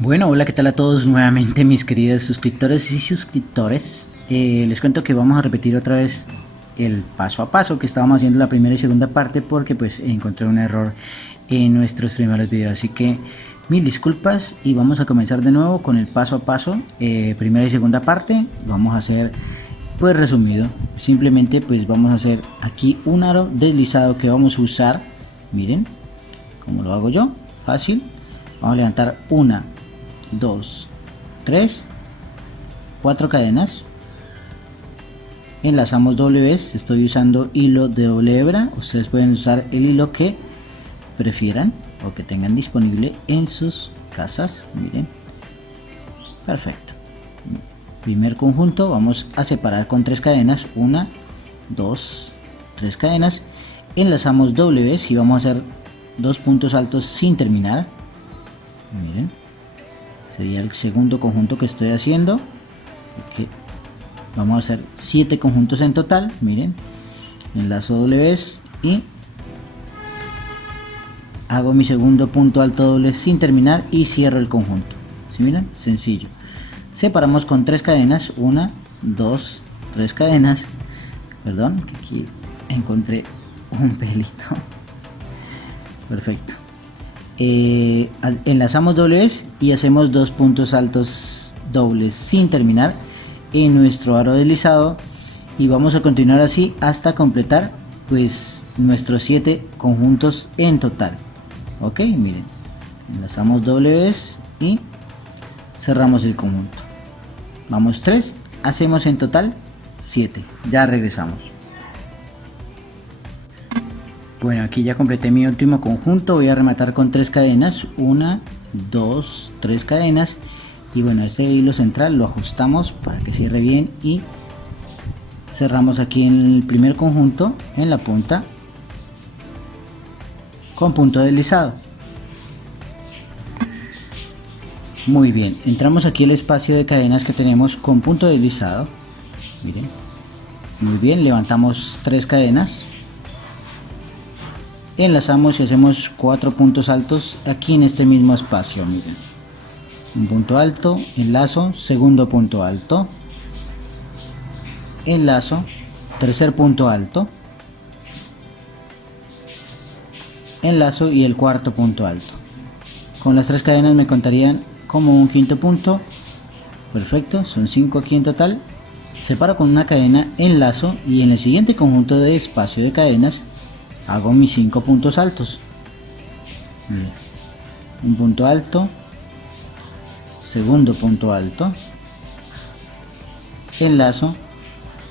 Bueno, hola, ¿qué tal a todos nuevamente mis queridos suscriptores y suscriptores? Les cuento que vamos a repetir otra vez el paso a paso que estábamos haciendo la primera y segunda parte porque pues encontré un error en nuestros primeros videos, así que mil disculpas y vamos a comenzar de nuevo con el paso a paso, primera y segunda parte. Vamos a hacer pues resumido, simplemente pues vamos a hacer aquí un aro deslizado que vamos a usar, miren como lo hago yo, fácil. Vamos a levantar una, 2, 3, 4 cadenas, enlazamos doble vez. Estoy usando hilo de doble hebra, ustedes pueden usar el hilo que prefieran o que tengan disponible en sus casas. Miren, perfecto. Primer conjunto vamos a separar con 3 cadenas, 1, 2, 3 cadenas, enlazamos doble vez y vamos a hacer 2 puntos altos sin terminar. Miren, sería el segundo conjunto que estoy haciendo. Okay. Vamos a hacer 7 conjuntos en total. Miren, enlazo doble vez y hago mi segundo punto alto doble sin terminar y cierro el conjunto. ¿Sí miran? Sencillo. Separamos con 3 cadenas, 1, 2, 3 cadenas. Perdón, que aquí encontré un pelito. Perfecto. Enlazamos doble vez y hacemos 2 puntos altos dobles sin terminar en nuestro aro deslizado, y vamos a continuar así hasta completar pues nuestros 7 conjuntos en total. Ok, miren, enlazamos doble vez y cerramos el conjunto. Vamos 3, hacemos en total 7. Ya regresamos. Bueno, aquí ya completé mi último conjunto. Voy a rematar con 3 cadenas, 1, 2, 3 cadenas, y bueno, este hilo central lo ajustamos para que cierre bien y cerramos aquí en el primer conjunto en la punta con punto deslizado. Muy bien, entramos aquí el espacio de cadenas que tenemos con punto deslizado. Miren, muy bien, levantamos 3 cadenas, enlazamos y hacemos 4 puntos altos aquí en este mismo espacio. Miren, un punto alto, enlazo, segundo punto alto, enlazo, tercer punto alto, enlazo y el cuarto punto alto. Con las 3 cadenas me contarían como un quinto punto. Perfecto, son 5 aquí en total. Separo con una cadena, enlazo, y en el siguiente conjunto de espacio de cadenas hago mis 5 puntos altos. Un punto alto, segundo punto alto, enlazo,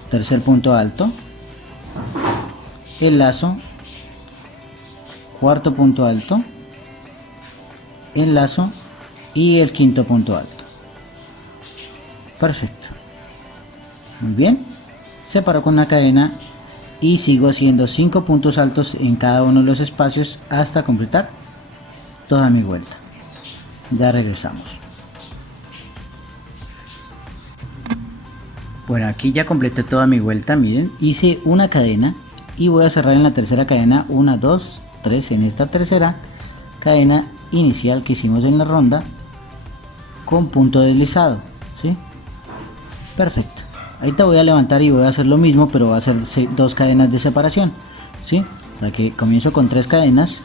tercer punto alto, enlazo, cuarto punto alto, enlazo y el quinto punto alto. Perfecto. Muy bien, separo con una cadena y sigo haciendo 5 puntos altos en cada uno de los espacios hasta completar toda mi vuelta. Ya regresamos. Bueno, aquí ya completé toda mi vuelta. Miren, hice una cadena y voy a cerrar en la tercera cadena, 1, 2, 3 en esta tercera cadena inicial que hicimos en la ronda con punto deslizado. ¿Sí? Perfecto. Ahorita voy a levantar y voy a hacer lo mismo, pero voy a hacer 2 cadenas de separación. ¿Sí? O sea que comienzo con 3 cadenas,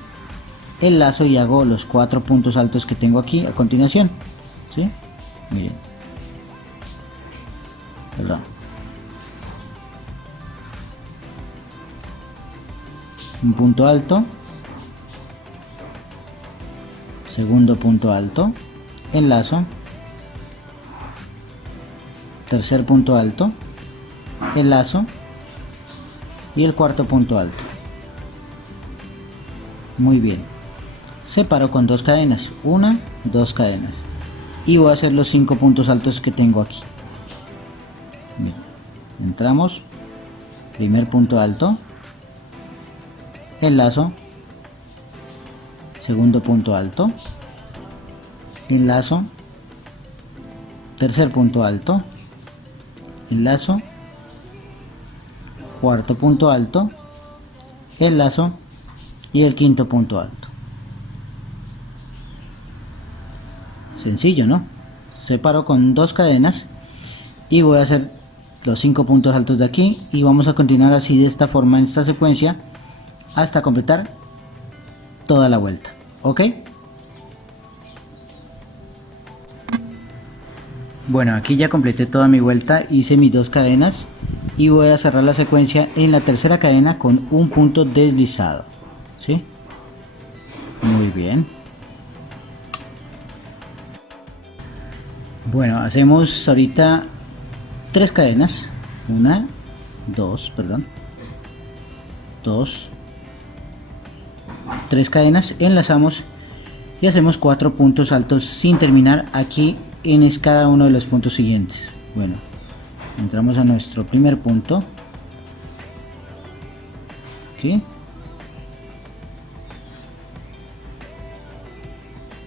enlazo y hago los 4 puntos altos que tengo aquí a continuación. ¿Sí? Miren. Perdón. Un punto alto, segundo punto alto, enlazo, tercer punto alto, enlazo y el cuarto punto alto. Muy bien, separo con 2 cadenas, 1, 2 cadenas, y voy a hacer los 5 puntos altos que tengo aquí. Bien. Entramos, primer punto alto, enlazo, segundo punto alto, enlazo, tercer punto alto, enlazo, cuarto punto alto, enlazo y el quinto punto alto. Sencillo, ¿no? Separo con 2 cadenas y voy a hacer los 5 puntos altos de aquí y vamos a continuar así de esta forma en esta secuencia hasta completar toda la vuelta. ¿Ok? Bueno, aquí ya completé toda mi vuelta, hice mis 2 cadenas y voy a cerrar la secuencia en la tercera cadena con un punto deslizado. ¿Sí? Muy bien. Bueno, hacemos ahorita 3 cadenas. 2, 3 cadenas, enlazamos y hacemos 4 puntos altos sin terminar aquí en cada uno de los puntos siguientes. Bueno, entramos a nuestro primer punto. ¿Sí?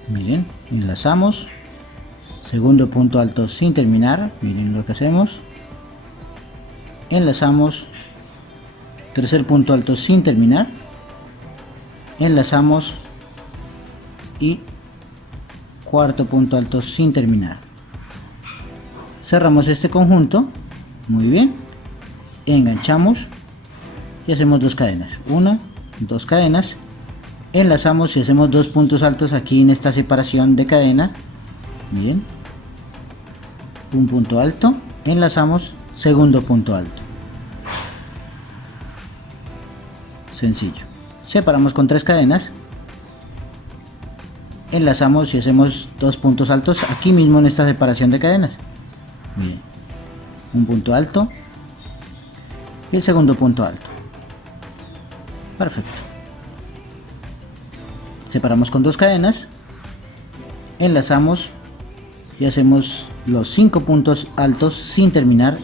Miren, enlazamos, segundo punto alto sin terminar, miren lo que hacemos, enlazamos, tercer punto alto sin terminar, enlazamos y cuarto punto alto sin terminar. Cerramos este conjunto, muy bien, enganchamos y hacemos 2 cadenas, 2 cadenas, enlazamos y hacemos 2 puntos altos aquí en esta separación de cadena. Bien, un punto alto, enlazamos, segundo punto alto. Sencillo. Separamos con 3 cadenas, enlazamos y hacemos 2 puntos altos aquí mismo en esta separación de cadenas. Bien, un punto alto y el segundo punto alto. Perfecto. Separamos con 2 cadenas, enlazamos y hacemos los 5 puntos altos sin terminar,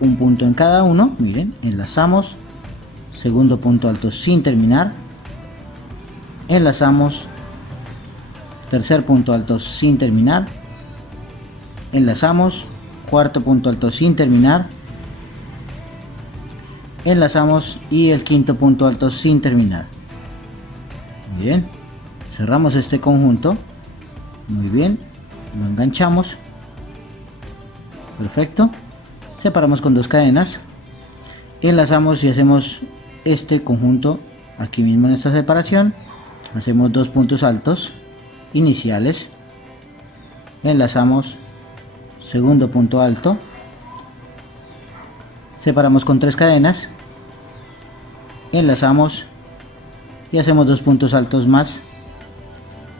un punto en cada uno. Miren, enlazamos, segundo punto alto sin terminar, enlazamos, tercer punto alto sin terminar, enlazamos, cuarto punto alto sin terminar, enlazamos y el quinto punto alto sin terminar. Bien, cerramos este conjunto, muy bien, lo enganchamos, perfecto, separamos con 2 cadenas, enlazamos y hacemos este conjunto aquí mismo en esta separación, hacemos 2 puntos altos iniciales, enlazamos, segundo punto alto, separamos con 3 cadenas, enlazamos y hacemos 2 puntos altos más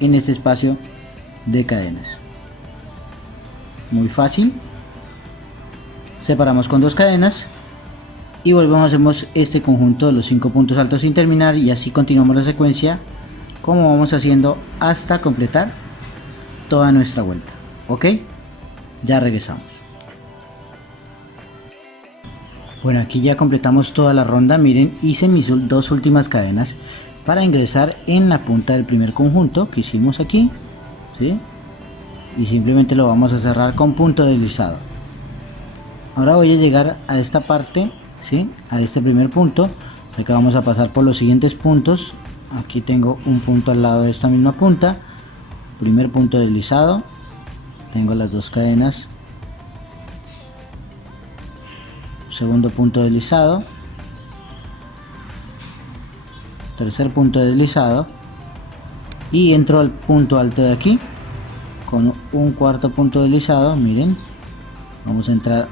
en este espacio de cadenas. Muy fácil. Separamos con 2 cadenas y volvemos, hacemos este conjunto de los 5 puntos altos sin terminar y así continuamos la secuencia como vamos haciendo hasta completar toda nuestra vuelta. Ok, ya regresamos. Bueno, aquí ya completamos toda la ronda. Miren, hice mis 2 últimas cadenas para ingresar en la punta del primer conjunto que hicimos aquí, ¿sí? Y simplemente lo vamos a cerrar con punto deslizado. Ahora voy a llegar a esta parte, ¿sí? A este primer punto. Acá vamos a pasar por los siguientes puntos. Aquí tengo un punto al lado de esta misma punta, primer punto deslizado, tengo las 2 cadenas, segundo punto deslizado, tercer punto deslizado y entro al punto alto de aquí con un cuarto punto deslizado. Miren, vamos a entrar,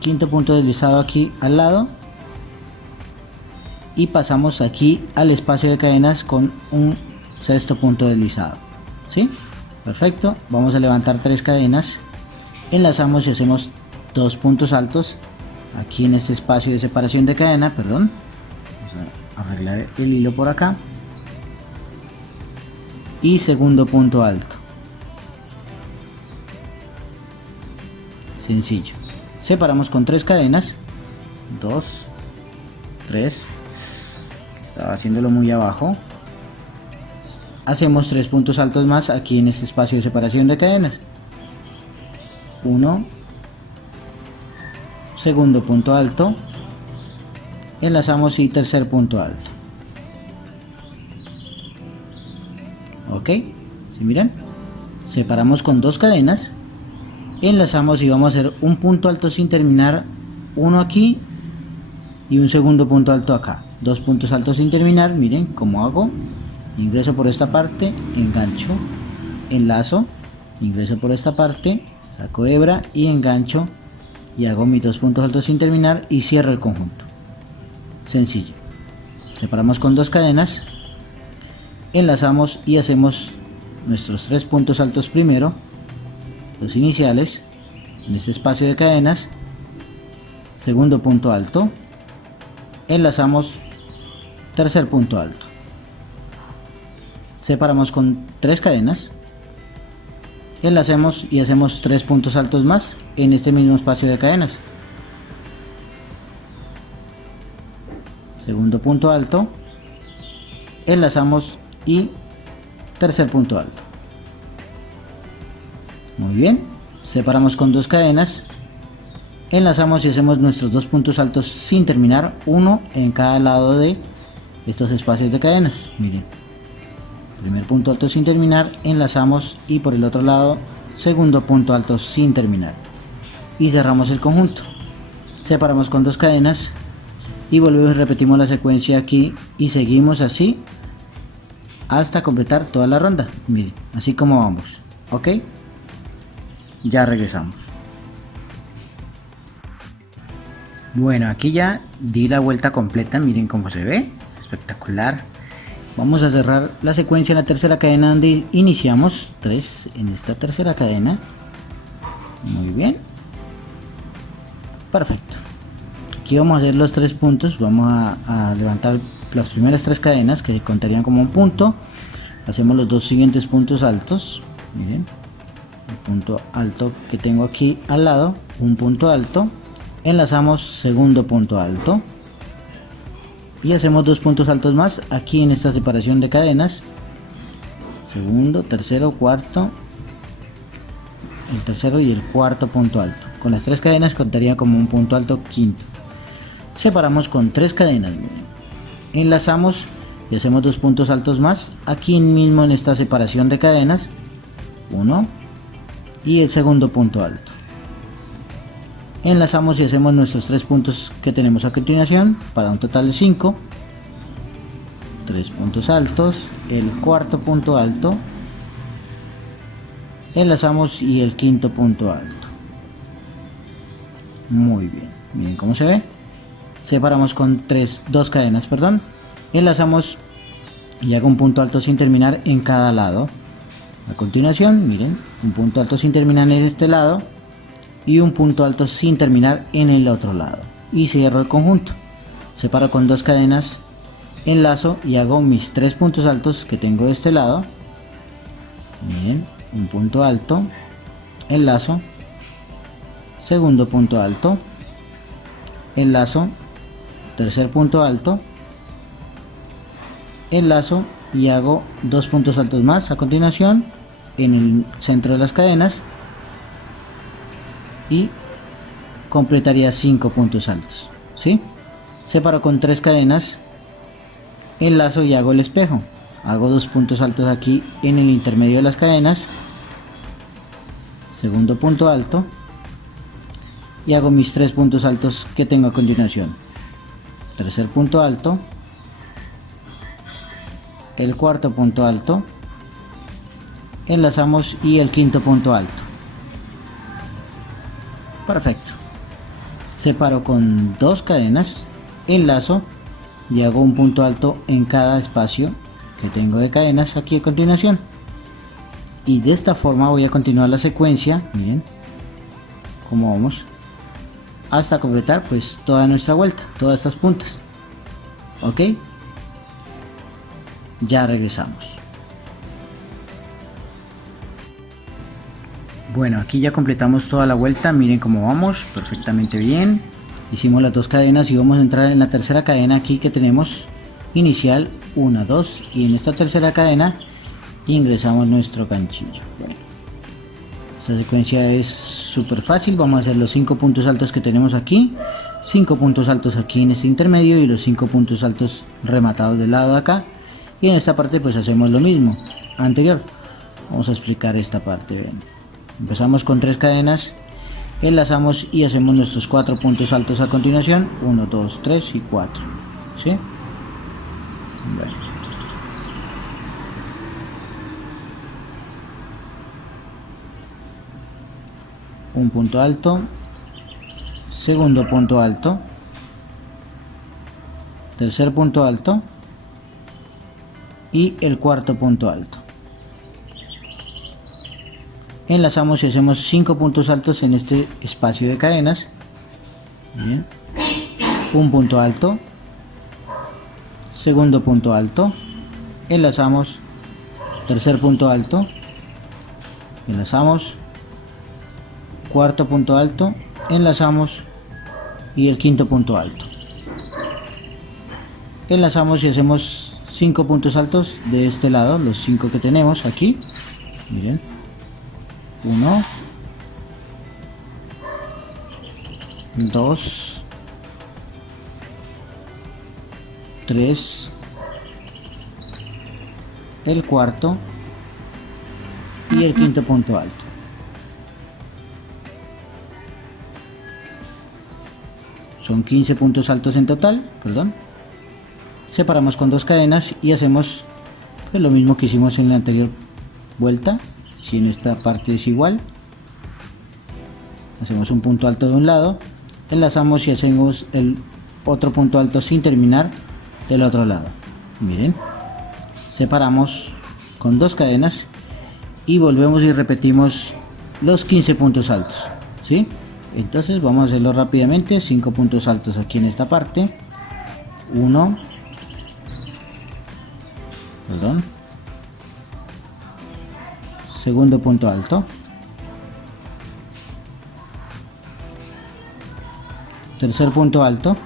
quinto punto deslizado aquí al lado y pasamos aquí al espacio de cadenas con un sexto punto deslizado. ¿Sí? Perfecto. Vamos a levantar 3 cadenas, enlazamos y hacemos 2 puntos altos aquí en este espacio de separación de cadena. Perdón, vamos a arreglar el hilo por acá y segundo punto alto. Sencillo. Separamos con 3 cadenas, 2, 3, estaba haciéndolo muy abajo, hacemos 3 puntos altos más aquí en este espacio de separación de cadenas, 1, segundo punto alto, enlazamos y tercer punto alto. Ok, ¿sí miran? separamos con 2 cadenas, enlazamos y vamos a hacer un punto alto sin terminar, uno aquí y un segundo punto alto acá, 2 puntos altos sin terminar. Miren cómo hago: ingreso por esta parte, engancho, enlazo, ingreso por esta parte, saco hebra y engancho y hago mis 2 puntos altos sin terminar y cierro el conjunto. Sencillo. Separamos con 2 cadenas, enlazamos y hacemos nuestros 3 puntos altos primero, los iniciales, en este espacio de cadenas, segundo punto alto, enlazamos, tercer punto alto, separamos con 3 cadenas, enlacemos y hacemos 3 puntos altos más en este mismo espacio de cadenas, segundo punto alto, enlazamos y tercer punto alto. Muy bien, separamos con 2 cadenas, enlazamos y hacemos nuestros 2 puntos altos sin terminar, uno en cada lado de estos espacios de cadenas. Miren, primer punto alto sin terminar, enlazamos y por el otro lado segundo punto alto sin terminar y cerramos el conjunto. Separamos con 2 cadenas y volvemos y repetimos la secuencia aquí y seguimos así hasta completar toda la ronda. Miren, así como vamos. Ok, ya regresamos. Bueno, aquí ya di la vuelta completa. Miren cómo se ve, espectacular. Vamos a cerrar la secuencia en la tercera cadena donde iniciamos, 3 en esta tercera cadena. Muy bien, perfecto. Aquí vamos a hacer los 3 puntos. Vamos a levantar las primeras 3 cadenas que contarían como un punto. Hacemos los 2 siguientes puntos altos. Miren, el punto alto que tengo aquí al lado, un punto alto, enlazamos, segundo punto alto y hacemos 2 puntos altos más aquí en esta separación de cadenas, segundo, tercero, cuarto, el tercero y el cuarto punto alto. Con las 3 cadenas contaría como un punto alto quinto. Separamos con 3 cadenas, enlazamos y hacemos 2 puntos altos más aquí mismo en esta separación de cadenas, uno y el segundo punto alto. Enlazamos y hacemos nuestros 3 puntos que tenemos a continuación para un total de 5, 3 puntos altos, el cuarto punto alto, enlazamos y el quinto punto alto. Muy bien, miren cómo se ve. Separamos con 2 cadenas, perdón, enlazamos y hago un punto alto sin terminar en cada lado. A continuación, miren, un punto alto sin terminar en este lado y un punto alto sin terminar en el otro lado y cierro el conjunto. Separo con 2 cadenas, enlazo y hago mis 3 puntos altos que tengo de este lado. Miren, un punto alto, enlazo, segundo punto alto, enlazo, tercer punto alto, enlazo y hago 2 puntos altos más a continuación en el centro de las cadenas y completaría 5 puntos altos, ¿sí? Separo con 3 cadenas, enlazo y hago el espejo, hago 2 puntos altos aquí en el intermedio de las cadenas, segundo punto alto y hago mis 3 puntos altos que tengo a continuación, tercer punto alto, el cuarto punto alto, enlazamos y el quinto punto alto. Perfecto. Separo con 2 cadenas, enlazo y hago un punto alto en cada espacio que tengo de cadenas aquí a continuación. Y de esta forma voy a continuar la secuencia, miren cómo vamos, hasta completar pues toda nuestra vuelta, todas estas puntas. Ok, ya regresamos. Bueno, aquí ya completamos toda la vuelta, miren cómo vamos, perfectamente bien. Hicimos las 2 cadenas y vamos a entrar en la tercera cadena aquí que tenemos inicial, 1, 2, y en esta tercera cadena ingresamos nuestro ganchillo. Bueno, esta secuencia es súper fácil. Vamos a hacer los 5 puntos altos que tenemos aquí, 5 puntos altos aquí en este intermedio y los 5 puntos altos rematados del lado de acá, y en esta parte pues hacemos lo mismo anterior, Vamos a explicar esta parte. Bien. Empezamos con 3 cadenas, enlazamos y hacemos nuestros 4 puntos altos a continuación. 1, 2, 3 y 4. ¿Sí? Bueno. Un punto alto, segundo punto alto, tercer punto alto y el cuarto punto alto. Enlazamos y hacemos 5 puntos altos en este espacio de cadenas. Bien. Un punto alto, segundo punto alto, enlazamos, tercer punto alto, enlazamos, cuarto punto alto, enlazamos y el quinto punto alto. Enlazamos y hacemos 5 puntos altos de este lado, los 5 que tenemos aquí. Miren, 1, 2, 3, el cuarto y el quinto punto alto. Son 15 puntos altos en total, perdón. Separamos con 2 cadenas y hacemos pues lo mismo que hicimos en la anterior vuelta. Si en esta parte es igual, hacemos un punto alto de un lado, enlazamos y hacemos el otro punto alto sin terminar del otro lado. Miren, separamos con 2 cadenas y volvemos y repetimos los 15 puntos altos, ¿sí? Entonces vamos a hacerlo rápidamente. 5 puntos altos aquí en esta parte. 1, perdón, segundo punto alto, tercer punto alto,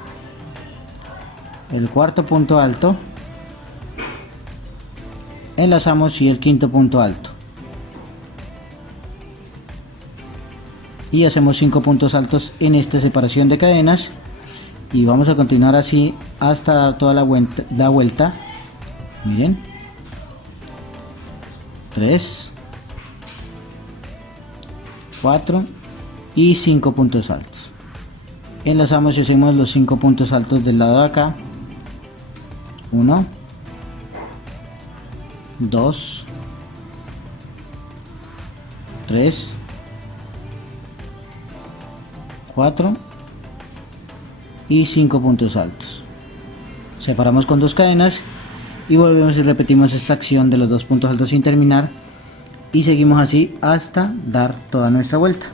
el cuarto punto alto, enlazamos y el quinto punto alto. Y hacemos 5 puntos altos en esta separación de cadenas y vamos a continuar así hasta dar toda la vuelta. Miren, 3, 4 y 5 puntos altos. Enlazamos y hacemos los 5 puntos altos del lado de acá. 1, 2, 3, 4 y 5 puntos altos. Separamos con 2 cadenas y volvemos y repetimos esta acción de los 2 puntos altos sin terminar y seguimos así hasta dar toda nuestra vuelta.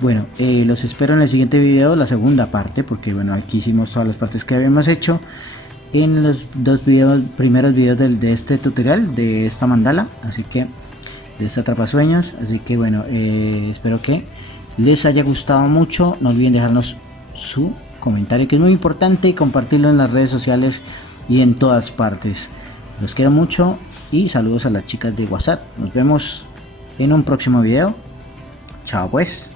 Bueno, los espero en el siguiente video, la segunda parte, porque bueno, aquí hicimos todas las partes que habíamos hecho en los primeros videos de este tutorial, de esta mandala, así que de esta atrapasueños. Así que bueno, espero que les haya gustado mucho. No olviden dejarnos su comentario, que es muy importante, y compartirlo en las redes sociales y en todas partes. Los quiero mucho y saludos a las chicas de WhatsApp. Nos vemos en un próximo video. Chao pues.